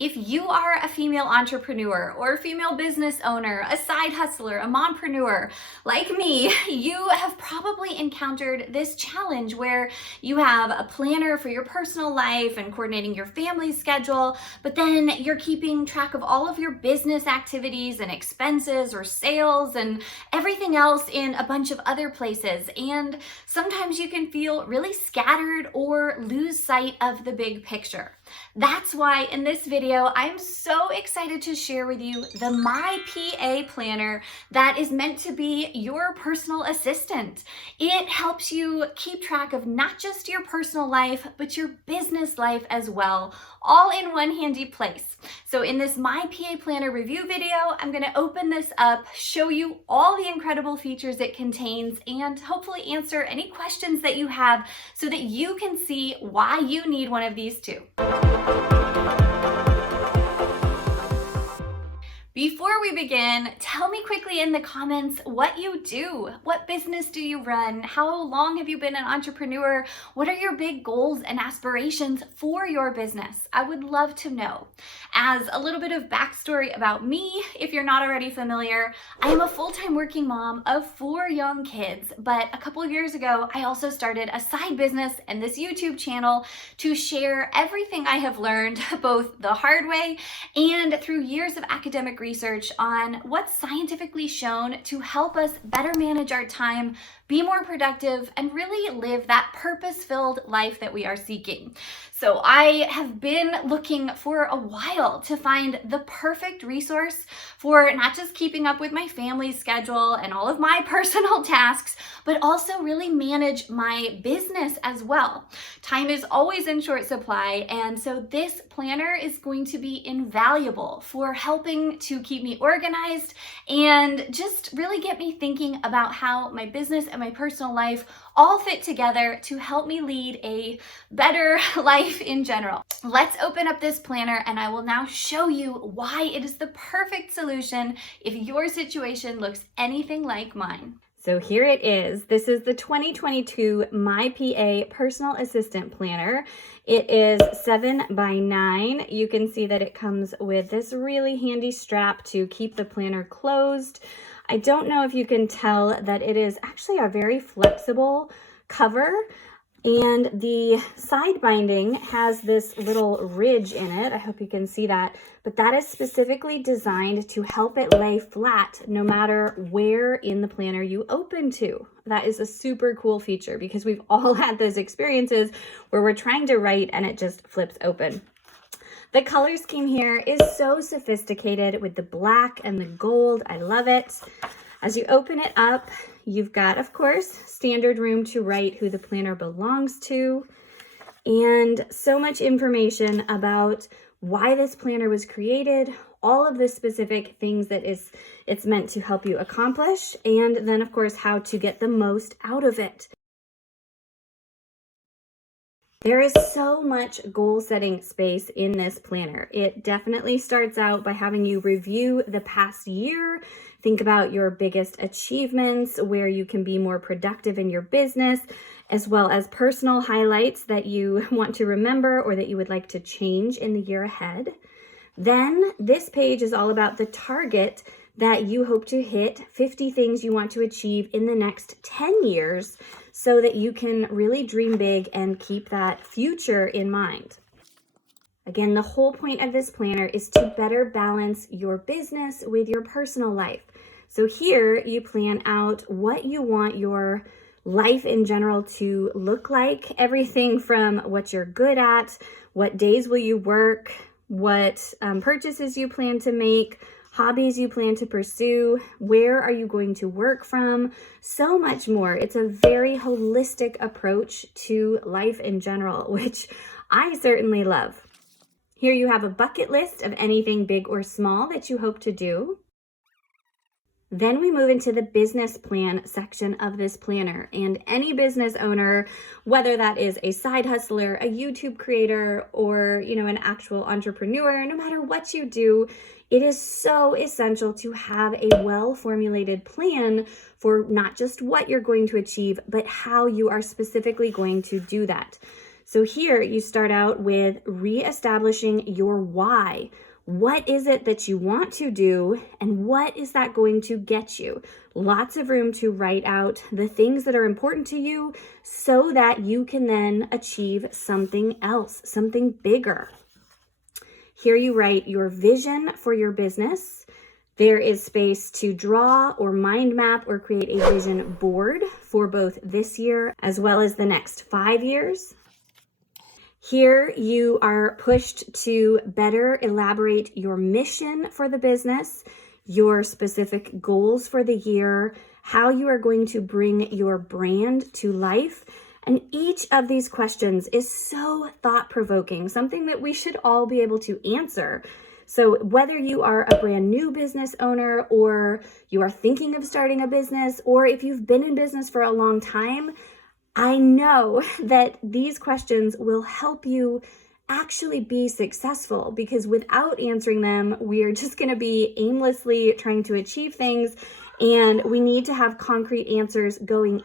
If you are a female entrepreneur or a female business owner, a side hustler, a mompreneur like me, you have probably encountered this challenge where you have a planner for your personal life and coordinating your family schedule, but then you're keeping track of all of your business activities and expenses or sales and everything else in a bunch of other places. And sometimes you can feel really scattered or lose sight of the big picture. That's why in this video, I'm so excited to share with you the My PA Planner that is meant to be your personal assistant. It helps you keep track of not just your personal life, but your business life as well, all in one handy place. So in this My PA Planner review video, I'm going to open this up, show you all the incredible features it contains, and hopefully answer any questions that you have so that you can see why you need one of these too. Before we begin, tell me quickly in the comments what you do. What business do you run? How long have you been an entrepreneur? What are your big goals and aspirations for your business? I would love to know. As a little bit of backstory about me, if you're not already familiar, I am a full-time working mom of 4 young kids, but a couple of years ago, I also started a side business and this YouTube channel to share everything I have learned, both the hard way and through years of academic research on what's scientifically shown to help us better manage our time, be more productive, and really live that purpose-filled life that we are seeking. So I have been looking for a while to find the perfect resource for not just keeping up with my family's schedule and all of my personal tasks, but also really manage my business as well. Time is always in short supply, and so this planner is going to be invaluable for helping to keep me organized and just really get me thinking about how my business and my personal life all fit together to help me lead a better life in general. Let's open up this planner and I will now show you why it is the perfect solution if your situation looks anything like mine. So here it is. This is the 2022 My PA Personal Assistant Planner. It is 7 by 9. You can see that it comes with this really handy strap to keep the planner closed. I don't know if you can tell that it is actually a very flexible cover, and the side binding has this little ridge in it. I hope you can see that, but that is specifically designed to help it lay flat no matter where in the planner you open to. That is a super cool feature because we've all had those experiences where we're trying to write and it just flips open. The color scheme here is so sophisticated with the black and the gold. I love it. As you open it up, you've got, of course, standard room to write who the planner belongs to, and so much information about why this planner was created, all of the specific things that it's meant to help you accomplish, and then, of course, how to get the most out of it. There is so much goal setting space in this planner. It definitely starts out by having you review the past year, think about your biggest achievements, where you can be more productive in your business, as well as personal highlights that you want to remember or that you would like to change in the year ahead. Then this page is all about the target that you hope to hit, 50 things you want to achieve in the next 10 years so that you can really dream big and keep that future in mind. Again, the whole point of this planner is to better balance your business with your personal life. So here you plan out what you want your life in general to look like, everything from what you're good at, what days will you work, what purchases you plan to make, hobbies you plan to pursue, where are you going to work from, so much more. It's a very holistic approach to life in general, which I certainly love. Here you have a bucket list of anything big or small that you hope to do. Then we move into the business plan section of this planner, and any business owner, whether that is a side hustler, a YouTube creator, or an actual entrepreneur, no matter what you do, it is so essential to have a well-formulated plan for not just what you're going to achieve, but how you are specifically going to do that. So here you start out with reestablishing your why. What is it that you want to do, and what is that going to get you? Lots of room to write out the things that are important to you so that you can then achieve something else, something bigger. Here you write your vision for your business. There is space to draw or mind map or create a vision board for both this year as well as the next 5 years. Here you are pushed to better elaborate your mission for the business, your specific goals for the year, how you are going to bring your brand to life. And each of these questions is so thought-provoking, something that we should all be able to answer. So whether you are a brand new business owner, or you are thinking of starting a business, or if you've been in business for a long time, I know that these questions will help you actually be successful, because without answering them, we are just going to be aimlessly trying to achieve things, and we need to have concrete answers going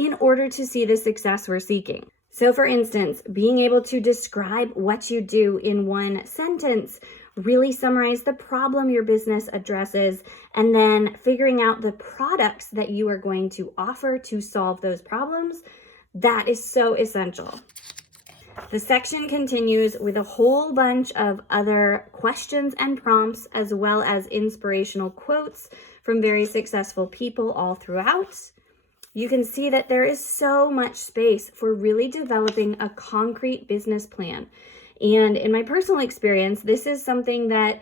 in order to see the success we're seeking. So for instance, being able to describe what you do in one sentence, really summarize the problem your business addresses, and then figuring out the products that you are going to offer to solve those problems, that is so essential. The section continues with a whole bunch of other questions and prompts, as well as inspirational quotes from very successful people all throughout. You can see that there is so much space for really developing a concrete business plan. And in my personal experience, this is something that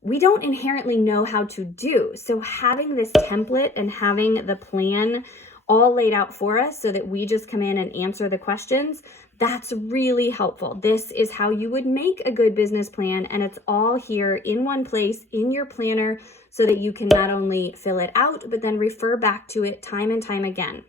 we don't inherently know how to do. So having this template and having the plan all laid out for us so that we just come in and answer the questions, that's really helpful. This is how you would make a good business plan, and it's all here in one place in your planner so that you can not only fill it out, but then refer back to it time and time again.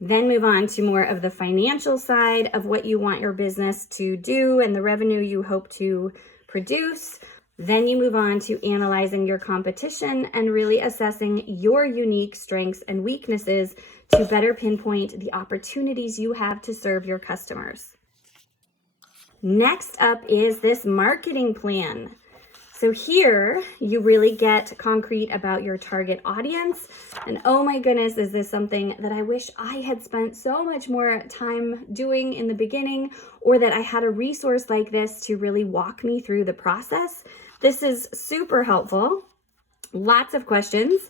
Then move on to more of the financial side of what you want your business to do and the revenue you hope to produce. Then you move on to analyzing your competition and really assessing your unique strengths and weaknesses to better pinpoint the opportunities you have to serve your customers. Next up is this marketing plan. So here you really get concrete about your target audience. And oh my goodness, is this something that I wish I had spent so much more time doing in the beginning, or that I had a resource like this to really walk me through the process. This is super helpful. Lots of questions.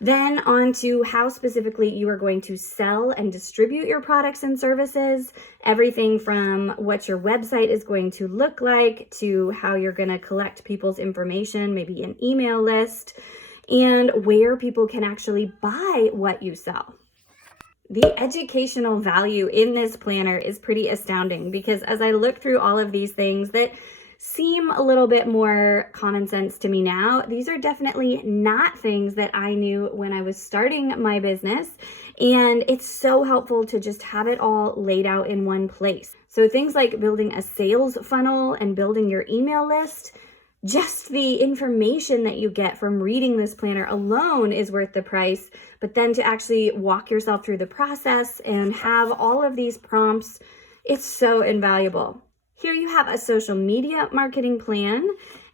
Then on to how specifically you are going to sell and distribute your products and services. Everything from what your website is going to look like to how you're going to collect people's information, maybe an email list, and where people can actually buy what you sell. The educational value in this planner is pretty astounding, because as I look through all of these things that seem a little bit more common sense to me now, these are definitely not things that I knew when I was starting my business. And it's so helpful to just have it all laid out in one place. So things like building a sales funnel and building your email list, just the information that you get from reading this planner alone is worth the price. But then to actually walk yourself through the process and have all of these prompts, it's so invaluable. Here you have a social media marketing plan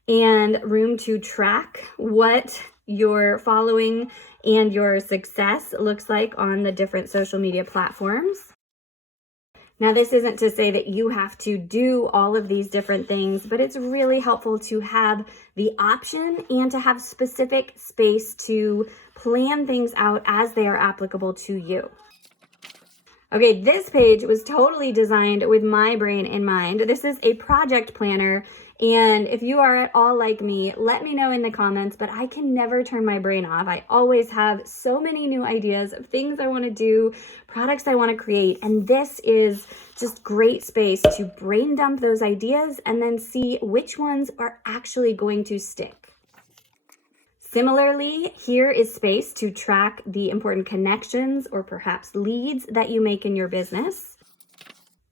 and room to track what your following and your success looks like on the different social media platforms. Now, this isn't to say that you have to do all of these different things, but it's really helpful to have the option and to have specific space to plan things out as they are applicable to you. Okay, this page was totally designed with my brain in mind. This is a project planner, and if you are at all like me, let me know in the comments, but I can never turn my brain off. I always have so many new ideas of things I want to do, products I want to create, and this is just great space to brain dump those ideas and then see which ones are actually going to stick. Similarly, here is space to track the important connections or perhaps leads that you make in your business.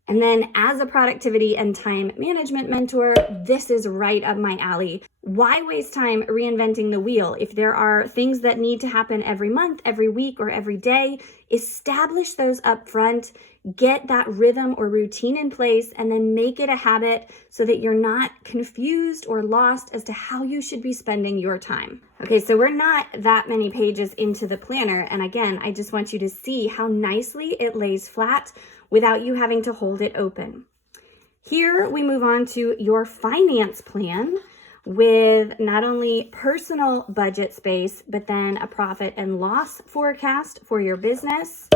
And then as a productivity and time management mentor, this is right up my alley. Why waste time reinventing the wheel? If there are things that need to happen every month, every week, or every day, establish those up front. Get that rhythm or routine in place and then make it a habit so that you're not confused or lost as to how you should be spending your time. Okay, so we're not that many pages into the planner. And again, I just want you to see how nicely it lays flat without you having to hold it open. Here we move on to your finance plan with not only personal budget space, but then a profit and loss forecast for your business,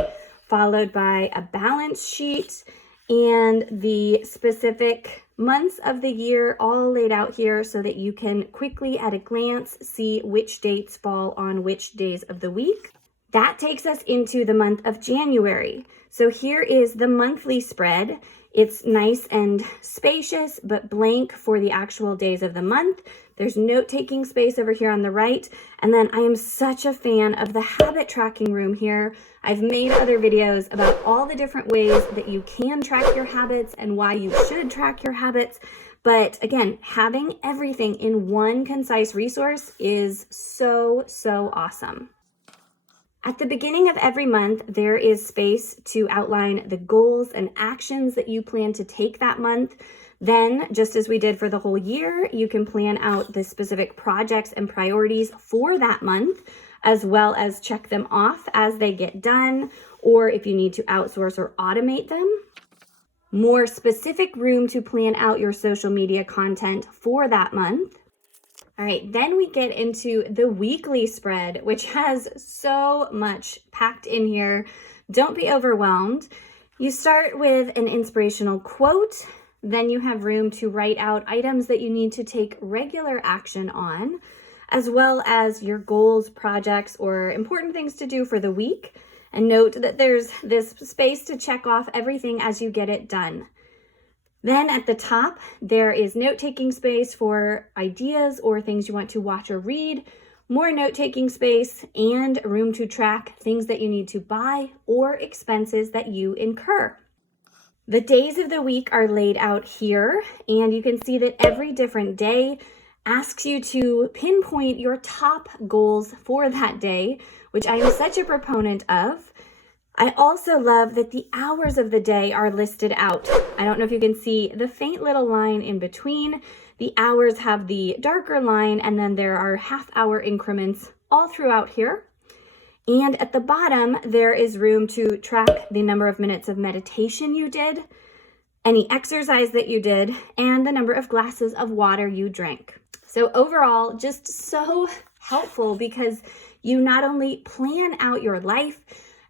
followed by a balance sheet and the specific months of the year all laid out here so that you can quickly at a glance see which dates fall on which days of the week. That takes us into the month of January. So here is the monthly spread. It's nice and spacious, but blank for the actual days of the month. There's note-taking space over here on the right. And then I am such a fan of the habit tracking room here. I've made other videos about all the different ways that you can track your habits and why you should track your habits. But again, having everything in one concise resource is so, so awesome. At the beginning of every month, there is space to outline the goals and actions that you plan to take that month. Then, just as we did for the whole year, you can plan out the specific projects and priorities for that month, as well as check them off as they get done, or if you need to outsource or automate them. More specific room to plan out your social media content for that month. All right, then we get into the weekly spread, which has so much packed in here. Don't be overwhelmed. You start with an inspirational quote, then you have room to write out items that you need to take regular action on, as well as your goals, projects, or important things to do for the week. And note that there's this space to check off everything as you get it done. Then at the top, there is note-taking space for ideas or things you want to watch or read, more note-taking space, and room to track things that you need to buy or expenses that you incur. The days of the week are laid out here, and you can see that every different day asks you to pinpoint your top goals for that day, which I am such a proponent of. I also love that the hours of the day are listed out. I don't know if you can see the faint little line in between. The hours have the darker line, and then there are half-hour increments all throughout here. And at the bottom, there is room to track the number of minutes of meditation you did, any exercise that you did, and the number of glasses of water you drank. So overall, just so helpful because you not only plan out your life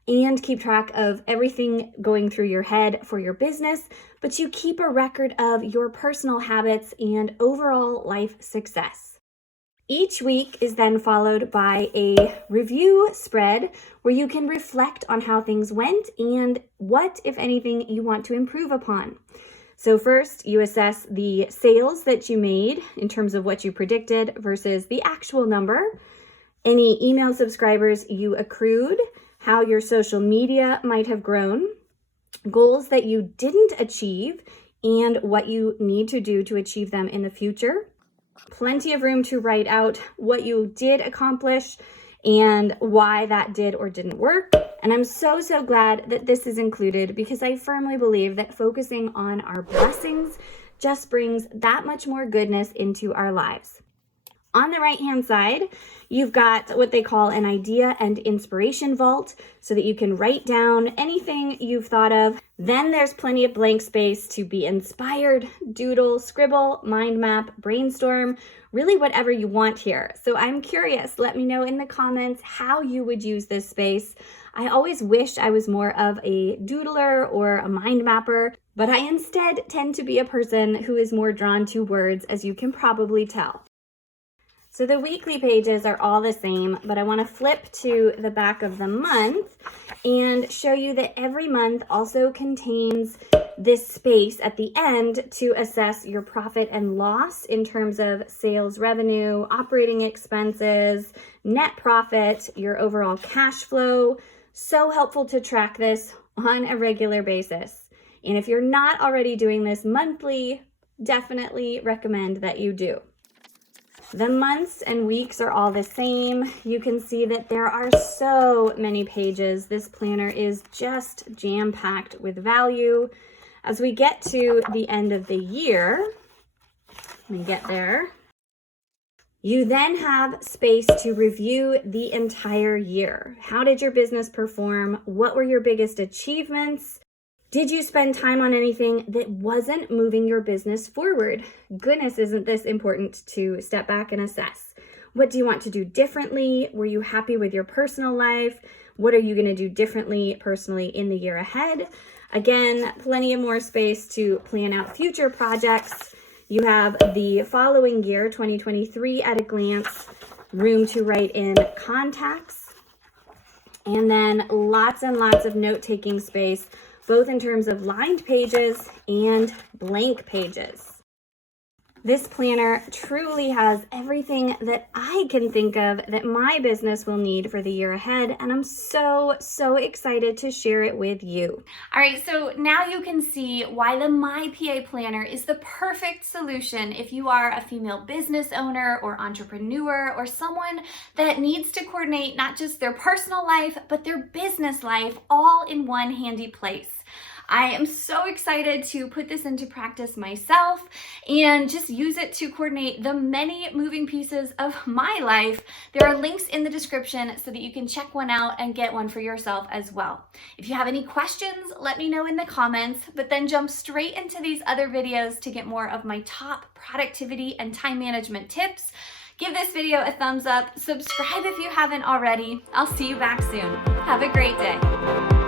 and keep track of everything going through your head for your business, but you keep a record of your personal habits and overall life success. Each week is then followed by a review spread where you can reflect on how things went and what, if anything, you want to improve upon. So first, you assess the sales that you made in terms of what you predicted versus the actual number, any email subscribers you accrued, how your social media might have grown, goals that you didn't achieve, and what you need to do to achieve them in the future. Plenty of room to write out what you did accomplish and why that did or didn't work. And I'm so, so glad that this is included because I firmly believe that focusing on our blessings just brings that much more goodness into our lives. On the right-hand side, you've got what they call an idea and inspiration vault so that you can write down anything you've thought of. Then there's plenty of blank space to be inspired, doodle, scribble, mind map, brainstorm, really whatever you want here. So I'm curious, let me know in the comments how you would use this space. I always wish I was more of a doodler or a mind mapper, but I instead tend to be a person who is more drawn to words, as you can probably tell. So the weekly pages are all the same, but I want to flip to the back of the month and show you that every month also contains this space at the end to assess your profit and loss in terms of sales revenue, operating expenses, net profit, your overall cash flow. So helpful to track this on a regular basis. And if you're not already doing this monthly, definitely recommend that you do. The months and weeks are all the same. You can see that there are so many pages. This planner is just jam-packed with value. As we get to the end of the year, let me get there. You then have space to review the entire year. How did your business perform? What were your biggest achievements? Did you spend time on anything that wasn't moving your business forward? Goodness, isn't this important to step back and assess? What do you want to do differently? Were you happy with your personal life? What are you going to do differently personally in the year ahead? Again, plenty of more space to plan out future projects. You have the following year, 2023, at a glance, room to write in contacts, and then lots and lots of note-taking space, both in terms of lined pages and blank pages. This planner truly has everything that I can think of that my business will need for the year ahead, and I'm so excited to share it with you. All right, so now you can see why the My PA Planner is the perfect solution if you are a female business owner or entrepreneur or someone that needs to coordinate not just their personal life, but their business life all in one handy place. I am so excited to put this into practice myself and just use it to coordinate the many moving pieces of my life. There are links in the description so that you can check one out and get one for yourself as well. If you have any questions, let me know in the comments, but then jump straight into these other videos to get more of my top productivity and time management tips. Give this video a thumbs up, subscribe if you haven't already. I'll see you back soon. Have a great day.